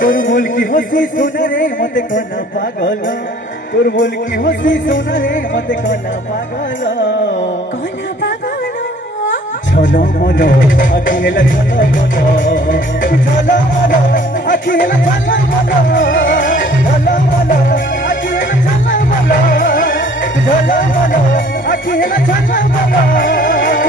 तोर बोल की हंसी सुना रे मते कोना पागल तोर बोल की हंसी सुना रे मते कोना पागल चलो मनो आखी हेला चलो मनो चलो मनो आखी हेला चलो मनो चलो मनो आखी हेला चलो मनो चलो मनो आखी हेला चलो मनो।